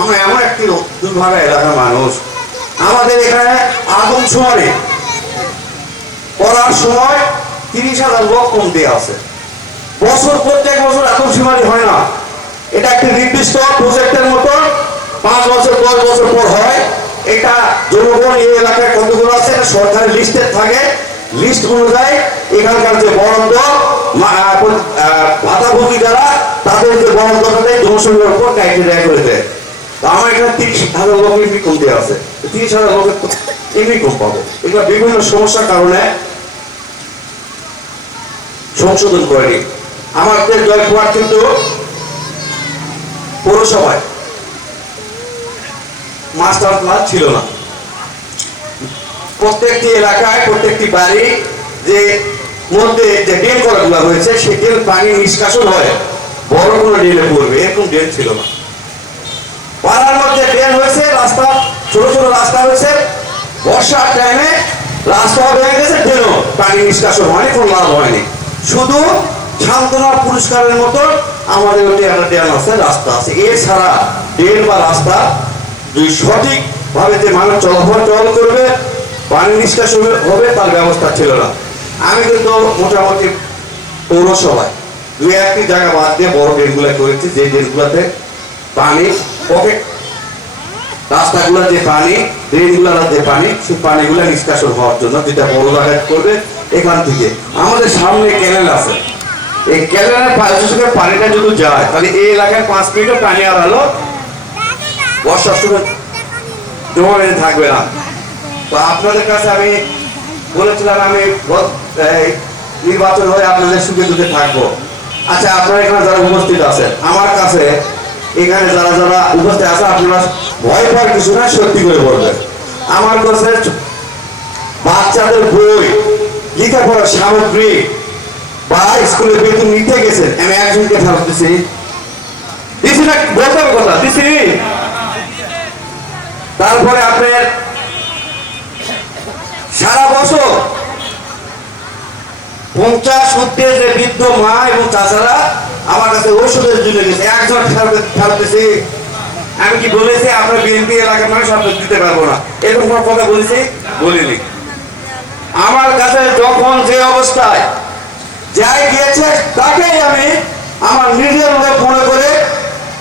আমরা এমন একটি দুর্ভাগা এলাকার মানুষ। আমাদের এখানে আগুন সময় করার সময় তিরিশ হাজার লোক কমতে আছে। বছর, প্রত্যেক বছর এত সীমারি হয় না। এটা একটি নির্দিষ্ট প্রজেক্টের মতো। পাঁচ বছর, দশ বছর পর হয়। এটা জনগণ এই এলাকায় কতগুলো আছে, এটা সরকারের লিস্টে থাকে। লিস্ট অনুযায়ী এখানকার যে বরাদ্দ ভাতাভোগী যারা, তাদের যে বরাদ্দটা দেয় জনসংখ্যার উপর ক্রাইটেরিয়া করে দেয়। আমার এখানে তিরিশ হাজার কমতে আছে। তিরিশ হাজার এমনি কম বিভিন্ন সমস্যার কারণে সংশোধন করেনি আমাদের কিন্তু পৌরসভায় মাস্টার প্ল্যান ছিল না। প্রত্যেকটি এলাকায়, প্রত্যেকটি বাড়ি যে মধ্যে যে ড্রেন করাগুলো হয়েছে, সেই ড্রেন পানি নিষ্কাশন হয়। বড় কোনো ড্রেনে পড়বে, এরকম ড্রেন ছিল না। পাড়ার মধ্যে ড্রেন হয়েছে, রাস্তা, ছোট ছোট রাস্তা হয়েছে। বর্ষার টাইমে রাস্তা ভেঙে গেছে ড্রেনও পানি নিষ্কাশন হয়নি, কোনো লাভ হয়নি। শুধু সান্ত্বনা পুরস্কারের মতো আমাদের ড্রেন আছে, রাস্তা আছে। এছাড়া ড্রেন বা রাস্তা যদি সঠিকভাবে যে মানুষ চলাফল চল করবে, পানি নিষ্কাশন হবে, তার ব্যবস্থা ছিল না। আমি কিন্তু মোটামুটি পৌরসভায় দুই একটি জায়গা বাদ দিয়ে বড় ড্রেনগুলো করেছি, যে ড্রেনগুলোতে পানি পকেট রাস্তাগুলোর যে পানি ড্রেনগুলোর যে পানি, সেই পানিগুলো নিষ্কাশন হওয়ার জন্য যেটা বড় জায়গায় করবে, এখান থেকে। আমাদের সামনে ক্যানেল আছে। এই ক্যানেলের পাশে পানিটা যদি যায়, তাহলে এই এলাকায় পাঁচ মিনিটও পানি আর হলো বর্ষার সময় জমা থাকবে না। তো আপনাদের কাছে আমি বলেছিলাম, আমি নির্বাচন হয়ে আপনাদের সুখে দুঃখে থাকব। আচ্ছা আপনারা এখানে যারা উপস্থিত আছেন, আমার কাছে এখানে যারা যারা উপস্থিত আছে, আপনারা ভয় পাওয়ার কিছু না সত্যি করে বলবেন। আমার কাছে বাচ্চাদের বই, লেখাপড়ার সামগ্রী, বা স্কুলে বেতন নিতে গেছেন। আমি একজনকে ফেরত দিছি। দিছি না, বলতে কথা, দিছি। তারপরে আপনার সারা বছর পঞ্চাশ সত্তর যে বৃদ্ধ মা এবং চাচারা আমার কাছে ওষুধের জন্য গেছে। একজন দিয়েছে আমি কি বলেছি? আপনার বিএনপি এলাকার মানুষ আপনার দিতে পারব না। এরকম কথা বলেছি? বলিনি। আমার কাছে যখন যে অবস্থায় যাই গিয়েছে, তাকেই আমি আমার নিজের লোক মনে করে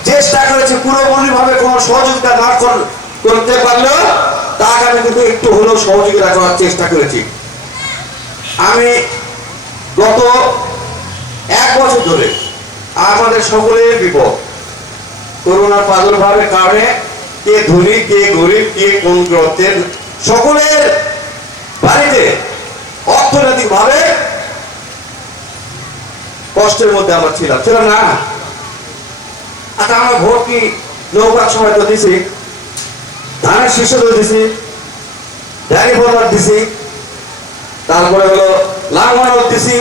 চেষ্টা করেছি পুরোপুরি ভাবে কোনো সহযোগিতা না করতে পারলেও তাকে আমি কিন্তু একটু হলেও সহযোগিতা করার চেষ্টা করেছি। আমি গত এক বছর ধরে আমাদের সকলের বিপদ। করোনার প্রাদুর্ভাবের কারণে কে ধনী, কে গরিব, কে কোন গ্রহের সকলের বাড়িতে অর্থনৈতিক ভাবে কষ্টের মধ্যে আমরা ছিলাম। ছিলাম না? আচ্ছা আমরা ভোট কি নৌকার সময় তো দিছি, ধানের শীর্ষ তো দিছি, ড্যারি ফরওয়ার্ড দিছি, তারপরে হলো লাভবান দিছি,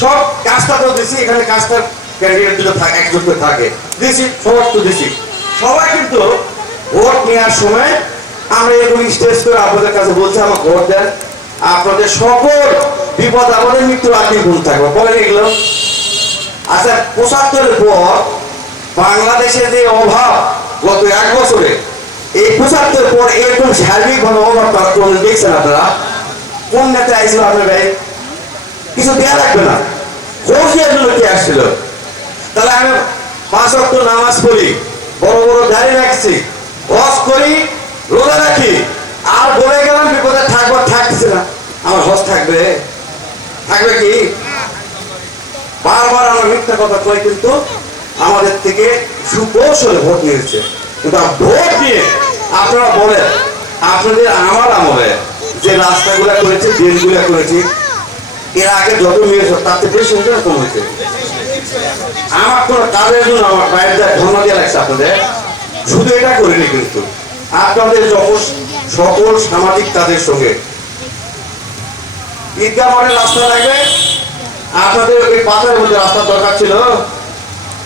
সব কাজটা তো দিছি, এখানে কাজটা ক্যান্ডিডেট থাকে। থাকে সবাই কিন্তু ভোট নেওয়ার সময় আমরা এরকম স্টেজ করে আপনাদের কাছে বলছি আমার ভোট দেন। আপনাদের সকল বিপদ আমাদের থাকবে। বলেন এগুলো। আচ্ছা পঁচাত্তরের পর বাংলাদেশে যে অভাব গত এক বছরে, এই পঁচাত্তর পর এরকম সার্বিকভাবে অভাব তারা কোন দেখছেন আপনারা? কোন নেতা আইছিল আপনার ভাই কিছু দেওয়া লাগবে না। খোঁজের জন্য কে আসছিল? তাহলে আমি পাঁচ অক্ট নামাজ পড়ি, বড় বড় রাখছি হজ করি, রোজা রাখি, আর বলে গেলাম বিপদে থাকব, থাকতেছে না। আমার হজ থাকবে? থাকবে কি? বারবার আমরা মিথ্যা কথা কিন্তু আমাদের থেকে সুকৌশলে ভোট নিয়েছে। কিন্তু ভোট নিয়ে আপনারা বলেন, আপনাদের আমার আমলে যে রাস্তাগুলা করেছে ড্রেনগুলা করেছি এর আগে যত নিয়েছে তার থেকে বেশি কম হয়েছে। আমার কোনো কাজের জন্য আমার বাইরে ধন্যবাদ দিয়ে লাগছে আপনাদের। শুধু এটা করিনি কিন্তু। আপনাদের যখন সকল সামাজিক কাজের সঙ্গে। ঈদগাহ মাঠে রাস্তা লাগবে। আপনাদের ওই মধ্যে রাস্তার দরকার ছিল।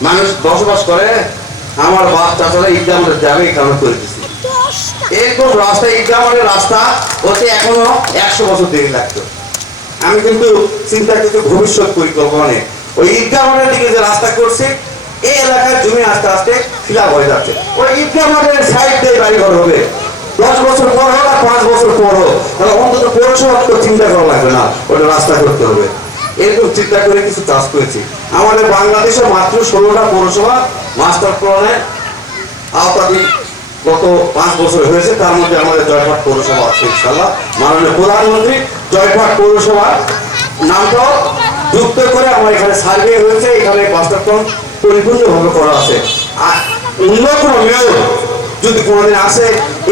মানুষ বসবাস করে। আমার বাপ চাচারা ঈদগাহ যাবে, এই কারণে করে দিচ্ছি রাস্তা ঈদগাহ রাস্তা হতে এখনও একশো বছর দেরি লাগতো। আমি কিন্তু চিন্তা করছি ভবিষ্যৎ পরিকল্পনায় ওই ঈদগাহ মাঠের দিকে যে রাস্তা করছি, এই এলাকার জমি আস্তে আস্তে ফিলাপ হয়ে যাচ্ছে। ওই ঈদগাহ মাঠের সাইড দিয়ে বাড়ি ঘর হবে। দশ বছর পর হোক আর পাঁচ বছর পর হোক, তাহলে অন্তত পৌরসভা তো চিন্তা করা লাগবে না, ওটা রাস্তা করতে হবে। এরকম চিন্তা করে কিছু চাষ করেছি। আমাদের বাংলাদেশে মাত্র ষোলোটা পৌরসভা মাস্টার প্ল্যানের আওতাধীন। গত পাঁচ বছর হয়েছে, তার মধ্যে আমাদের জয়পাট পৌরসভা আছে ইনশাল্লাহ মাননীয় প্রধানমন্ত্রী, জয়পাট পৌরসভা নামটাও যুক্ত করে আমার এখানে সার্ভে হয়েছে, এখানে প্ল্যান পরিপূর্ণভাবে করা আছে। আর অন্য কোনো মেয়র যদি কোনোদিন আসে,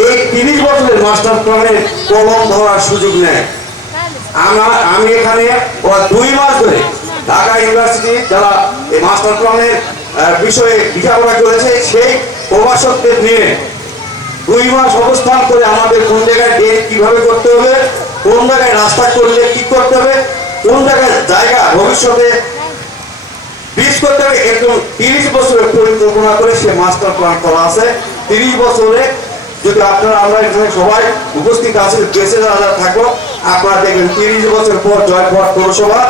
এই তিরিশ বছরের মাস্টার প্ল্যানের কলম ধরার সুযোগ নেয়। আমার, আমি এখানে দুই মাস ধরে ঢাকা ইউনিভার্সিটি যারা এই মাস্টার প্ল্যানের বিষয়ে লেখাপড়া করেছে সেই প্রভাষকদের নিয়ে দুই মাস অবস্থান করে আমাদের কোন জায়গায় ড্রেন কীভাবে করতে হবে, কোন জায়গায় রাস্তা করলে কি করতে হবে, কোন জায়গায় জায়গা ভবিষ্যতে বীজ করতে হবে এরকম তিরিশ বছরের পরিকল্পনা করে সে মাস্টার প্ল্যান করা আছে। তিরিশ বছরে যদি আপনারা আমরা এখানে সবাই উপস্থিত আছেন, দেশে যারা থাকব আপনারা দেখবেন তিরিশ বছর পর জয়পুরহাট পৌরসভা,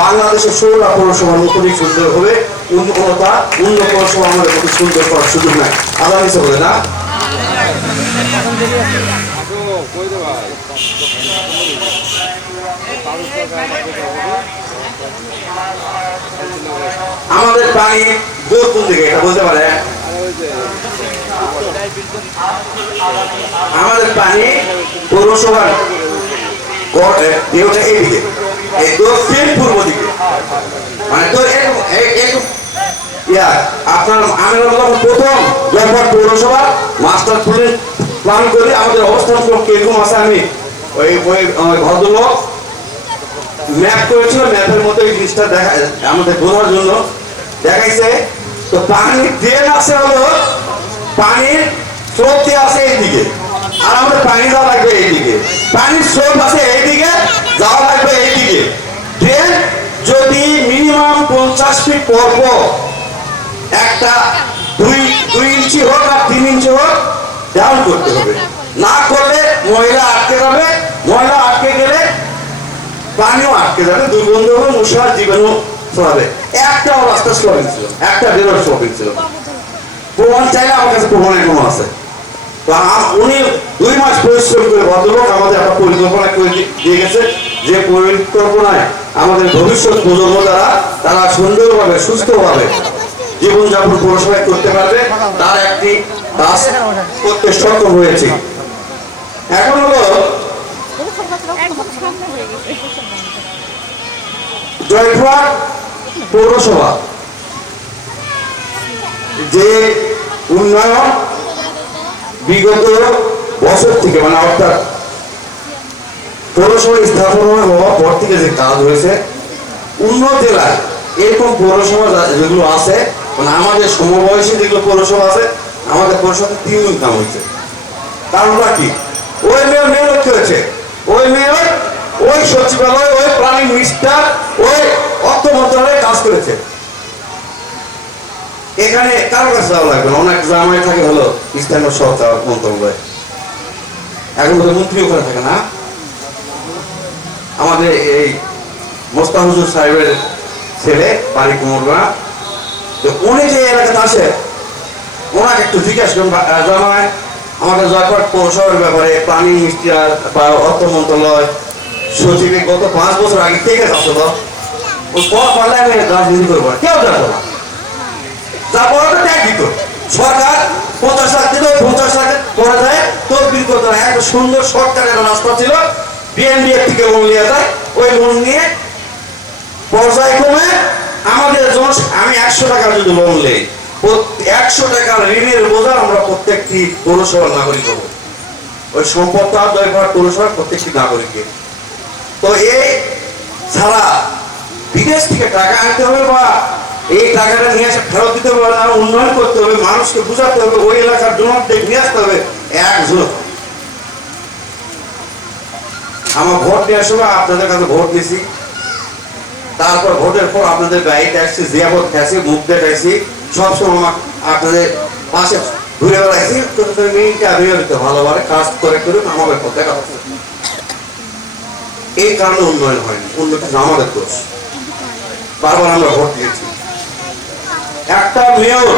বাংলাদেশের ষোলোটা পৌরসভা নতুনই সুন্দর হবে, উন্নতা অন্য পৌরসভা আমাদের সুন্দর করার সুযোগ নাই। আগামী হিসেবে না। আমাদের পানি দূর কোন দিকে এটা বলতে পারে। আমাদের পানি পৌরসভার এই মানে আপনার, আমি প্রথম পৌরসভা, মাস্টার প্ল্যান প্ল্যান করে, আমাদের অবস্থান কীরকম আছে আমি। ওই ওই ভদ্রলোক ম্যাপ করেছিল ম্যাপের মতো এই জিনিসটা দেখা আমাদের বোঝার জন্য দেখাইছে। তো পানির ড্রেন আছে হলো, পানির স্রোত দিয়ে আছে এইদিকে। আর আমাদের পানি যাওয়া লাগবে এইদিকে। পানির স্রোত আছে এইদিকে, যাওয়া লাগবে এইদিকে। ড্রেন যদি মিনিমাম পঞ্চাশ ফিট পর পর একটা দুই দুই ইঞ্চি হোক আর তিন ইঞ্চি হোক ডাউন করতে হবে। না করলে মহিলা আটকে যাবে, মহিলা আটকে গেলে পানিও আটকে যাবে, দুর্গন্ধ হবে, মশার জীবাণু ছড়াবে। ছিল, একটা বেরোর ছিল। প্রমাণ চাইলে আমার কাছে আছে। উনি দুই মাস পরিশ্রম করে ভদ্রলোক আমাদের একটা পরিকল্পনা করে দিয়ে গেছে যে পরিকল্পনায় আমাদের ভবিষ্যৎ প্রজন্ম যারা, তারা সুন্দরভাবে, সুস্থভাবে জীবনযাপন পৌরসভায় করতে পারবে, তার একটি করতে সক্ষম হয়েছে। এখন হলো জয়পুরহাট পৌরসভা। যে উন্নয়ন বিগত বছর থেকে মানে অর্থাৎ পৌরসভা স্থাপনা হওয়ার পর থেকে যে কাজ হয়েছে অন্য জেলায় এরকম পৌরসভা যেগুলো আছে মানে আমাদের সমবয়সী যেগুলো পৌরসভা আছে আমাদের পৌরসভাতে তিন গুণ কাম হয়েছে। কারণটা কি? ওই মেয়র মেয়র হয়েছে। ওই মেয়র, ওই সচিবালয়, ওই প্রাণী মিনিস্টার, ওই অর্থ মন্ত্রণালয়ে কাজ করেছে। এখানে কারও কাছে যাওয়া লাগবে না। অনেক জামাই থাকে হলো স্থানীয় সরকার মন্ত্রণালয়। এখন তো মন্ত্রী ওখানে থাকে না। আমাদের এই মোস্তা হুজুর সাহেবের ছেলে, বাড়ি কুমোরগা তো উনি যে এলাকাতে আসে ওনাকে একটু জিজ্ঞাসা জামাই, আমাদের জয়পাট পৌরসভার ব্যাপারে প্রাণী মিস্টার বা, অর্থ মন্ত্রণালয় সচিবে গত পাঁচ বছর আগে থেকে আছে তো ও পারলে আমি রাজনীতি করব না। কেউ যাব না যা পড়া তো ট্যাগ দিত সরকার পঞ্চাশ লাখ দিত পঞ্চাশ লাখ পড়া যায়, তোর বিল করতে হয় একটা সুন্দর সরকারের রাস্তা ছিল বিএনডিএফ থেকে লোন নিয়ে যায়, ওই লোন নিয়ে পর্যায়ক্রমে আমাদের জন আমি একশো টাকা যদি লোন নেই একশো টাকা ঋণের বোঝা আমরা প্রত্যেকটি পৌরসভার নাগরিক হব। ওই সম্পদটা দয়ভার পৌরসভার প্রত্যেকটি নাগরিকের তো এই ছাড়া বিদেশ থেকে টাকা আনতে হবে বা এই টাকাটা নিয়ে এসে ফেরত দিতে হবে না, উন্নয়ন করতে হবে, মানুষকে বোঝাতে হবে, ওই এলাকার জনদের নিয়ে আসতে হবে একজন আমার ভোট দেওয়ার সময় আপনাদের কাছে ভোট দিয়েছি। তারপর ভোটের পর আপনাদের গাড়িতে আসছি জিয়াবত খাইছি মুখ দেখাইছি সবসময় আপনাদের পাশে ঘুরে বেড়াইছি। দিতে ভালোভাবে কাজ করে করে আমাদের পথ এই কারণে উন্নয়ন হয়নি, উন্নতি আমাদের দোষ বারবার আমরা ভোট দিয়েছি। একটা মেয়র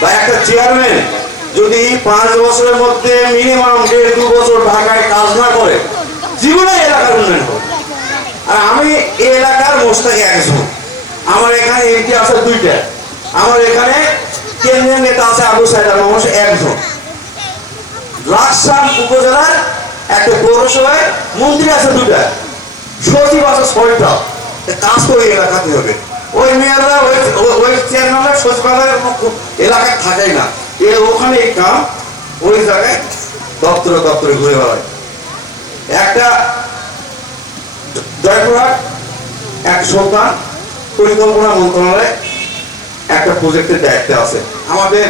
বা একটা চেয়ারম্যান যদি পাঁচ বছরের মধ্যে মিনিমাম দেড় দু বছর ঢাকায় কাজ না করে, জীবনে এলাকার উন্নয়ন হবে। আর আমি এলাকার মোস্তাকে একজন আমার এখানে এমপি আছে দুইটা। আমার এখানে কেন্দ্রীয় নেতা আছে, আবু সাইদার মানুষ একজন। লাকসাম উপজেলার একটা পৌরসভায় মন্ত্রী আছে দুটা সচিব আছে ছয়টা। কাজ করে এলাকাতে হবে। ওই মেয়েরা, ওই ওই- চেয়ারম্যানরা সচিবালয়ের এলাকায় থাকেই না। এ ওখানে কাম ওই জায়গায় দপ্তরে দপ্তরে ঘুরে বেড়ায়। একটা জয়পুরহাট এক সন্তান পরিকল্পনা মন্ত্রণালয়ে একটা প্রজেক্টের দায়িত্বে আছে। আমাদের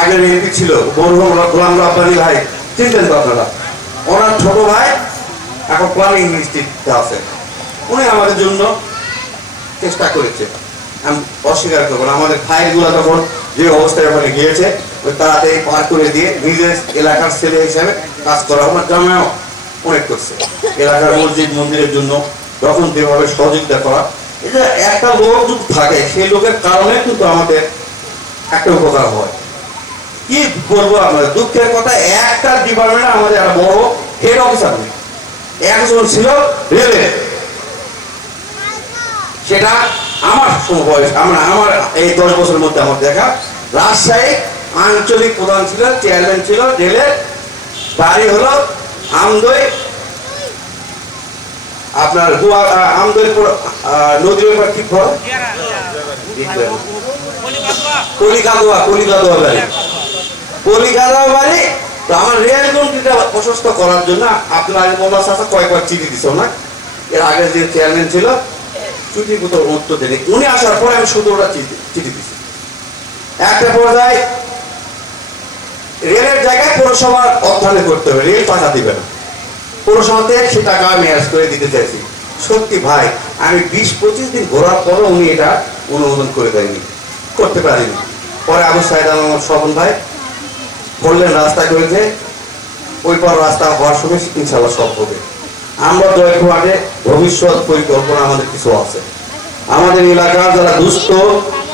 আগের এমপি ছিল গোলাম রাব্বানি ভাই। চিনতেন তো আপনারা? ওনার ছোট ভাই এখন প্ল্যানিং মিনিস্ট্রিতে আছে। উনি আমাদের জন্য চেষ্টা করেছে। আমি অস্বীকার করব না। আমাদের ফাইলগুলো তখন যে অবস্থায় ওখানে গিয়েছে, ওই তাড়াতাড়ি পার করে দিয়ে নিজের এলাকার ছেলে হিসাবে কাজ করা আমার গ্রামেও অনেক করছে। এলাকার মসজিদ, মন্দিরের জন্য যখন যেভাবে সহযোগিতা করা যে একটা লোক যদি থাকে, সেই লোকের কারণে কিন্তু আমাদের একটা উপকার হয়। কি আমরা? দুঃখের কথা, একটা ডিপার্টমেন্টে আমাদের একটা বড় হেড অফিসার নেই। একজন ছিল রেলে সেটা আমার বয়স, আমরা, আমার এই দশ বছরের মধ্যে আমার দেখা। রাজশাহী আঞ্চলিক প্রধান ছিল চেয়ারম্যান ছিল রেলের বাড়ি হলো আমদই আপনার দুয়া আমদই নদীর তো আমার রেল প্রশস্ত করার জন্য আপনার কয়েকবার এর আগে যে ছিল উত্তর উনি আসার পরে আমি চিঠি চিঠি একটা পর্যায়ে রেলের জায়গায় পৌরসভার অর্থায়ন করতে হবে, রেল টাকা দিবে না। পৌরসভাতে সে টাকা অ্যাস করে দিতে চাইছি। সত্যি ভাই, আমি বিশ পঁচিশ দিন ঘোরার পরও উনি এটা অনুমোদন করে দেয়নি। করতে পারিনি। পরে আবু সাইদ আমার স্বপন ভাই বললেন, রাস্তা করেছে। ওই পর রাস্তা হওয়ার সময় ইনশাল্লাহ সব হবে। আমরা জয়পুরহাটে ভবিষ্যৎ পরিকল্পনা আমাদের কিছু আছে। আমাদের এলাকার যারা দুস্থ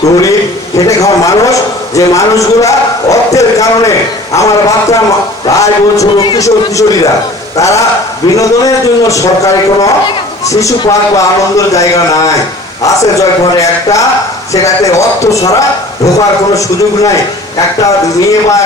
গরিব খেটে খাওয়া মানুষ, যে মানুষগুলা অর্থের কারণে আমার বাচ্চা, ভাই, বোন, ছোট, কিশোর, কিশোরীরা, তারা বিনোদনের জন্য সরকারি কোনো শিশু পার্ক বা আনন্দের জায়গা নাই। আছে জয়পুরে একটা, সেটাতে অর্থ ছাড়া ঢোকার কোনো সুযোগ নাই। একটা মেয়ে বা